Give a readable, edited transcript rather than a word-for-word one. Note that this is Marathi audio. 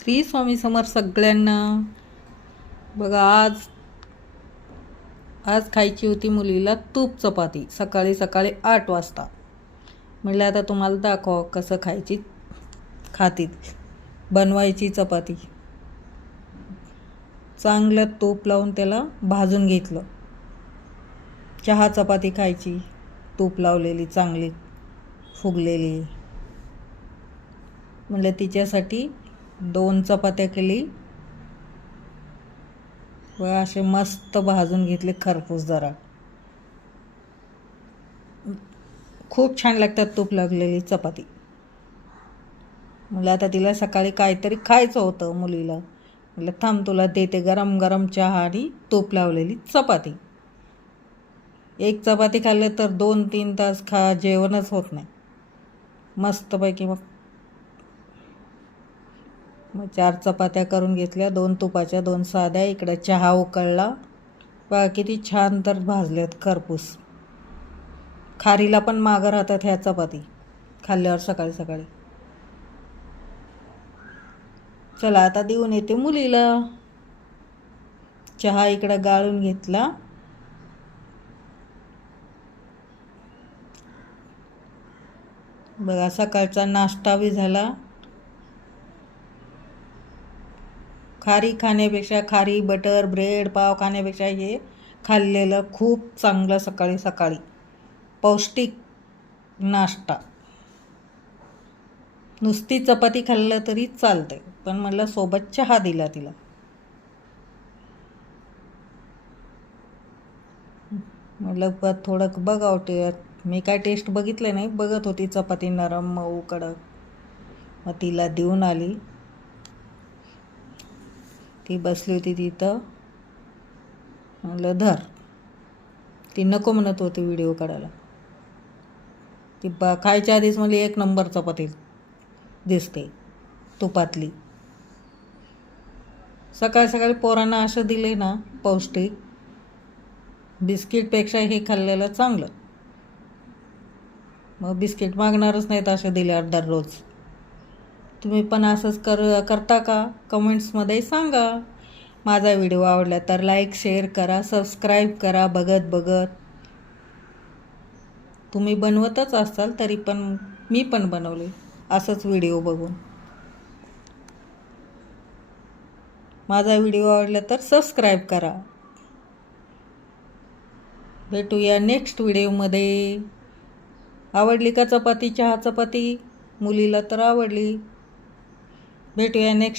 श्री स्वामी समर्थ सगळ्यांना. बघा आज आज खायची होती मुलीला तूप चपाती सकाळी सकाळी 8 वाजता. म्हटलं आता तुम्हाला दाखव कसं खातीत बनवायची चपाती. चांगलं तूप लावून त्याला भाजून घेतलं. चहा चपाती खायची तूप लावलेली चांगली फुगलेली. म्हटलं तिच्यासाठी 2 चपात्या केली व असे मस्त भाजून घेतले खरपूस जरा. खूप छान लागतात तूप लागलेली चपाती. मला आता तिला सकाळी काहीतरी खायचं होतं मुलीला. म्हटलं थांब तुला देते गरम गरम चहा आणि तूप लावलेली चपाती. एक चपाती खाल्लं तर 2-3 तास जेवणच होत नाही. मस्तपैकी मग 4 चपात्या करून घेतल्या, 2 तुपाच्या 2 साध्या. इकडे चहा उकळला. बघा किती छान तर भाजल्यात खरपूस. खारीला पण मागं राहतात ह्या चपाती खाल्ल्यावर सकाळी सकाळी. चला आता देऊन येते मुलीला. चहा इकडे गाळून घेतला. बघा सकाळचा नाश्ता बी झाला. खारी खाण्यापेक्षा खारी बटर ब्रेड पाव खाण्यापेक्षा हे खाल्लेलं खूप चांगलं. सकाळी सकाळी पौष्टिक नाश्ता. नुसती चपाती खाल्लं तरी चालतंय, पण म्हटलं सोबत चहा दिला तिला. म्हटलं थोडं बघावते. मी काय टेस्ट बघितलं नाही, बघत होती चपाती नरम मऊ कडक. मग तिला देऊन आली. ती बसली होती तिथं. म्हटलं धर. ती नको म्हणत होती व्हिडिओ काढायला. ती खायच्या आधीच मला 1 नंबर चपाती दिसते तुपातली. सकाळी सकाळी पोरांना असं दिले ना पौष्टिक, बिस्किटपेक्षा हे खाल्लेलं चांगलं. मग बिस्किट मागणारच नाहीत असं दिल्यावर दररोज. तुम्ही पण असंच करता का? कमेंट्समध्ये सांगा. माझा व्हिडिओ आवडला तर लाईक शेअर करा, सबस्क्राईब करा. बघत बघत तुम्ही बनवतच असाल तरी पण मी पण बनवले असंच व्हिडिओ बघून. माझा व्हिडिओ आवडला तर सबस्क्राईब करा. भेटूया नेक्स्ट व्हिडिओमध्ये. आवडली का चपाती चहा चपाती? मुलीला तर आवडली. भेटूया नेक्स्ट